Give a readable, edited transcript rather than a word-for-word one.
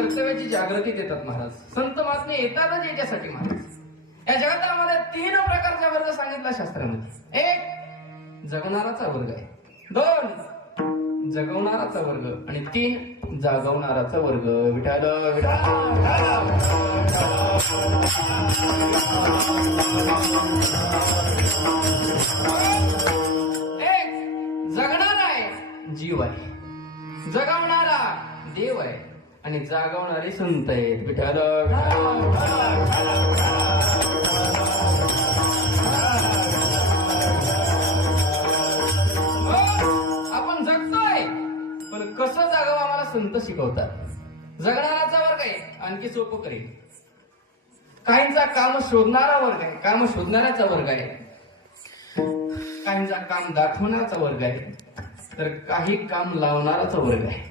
कर्तव्याची जागृती देतात महाराज. संत महात्मे येतातच याच्यासाठी महाराज. या जगतामध्ये 3 प्रकारचा वर्ग सांगितला शास्त्रामध्ये. 1 जगणाराचा वर्ग आहे, 2 जगवणाराचा वर्ग आणि 3 जागवणाराचा वर्ग. विठाल एक जगणारा आहे, जीव आहे, जगवणारा देव आहे आणि जागवणारे संत आहेत. विठाल आपण जगतोय पण कसं जागावं आम्हाला संत शिकवतात. जगणाराचा वर्ग आहे, आणखी सोपं करेल. काहींचा काम शोधणारा वर्ग आहे, काम शोधणाऱ्याचा वर्ग आहे. काहींचा काम दाखवण्याचा वर्ग आहे, तर काही काम लावणाराचा वर्ग आहे.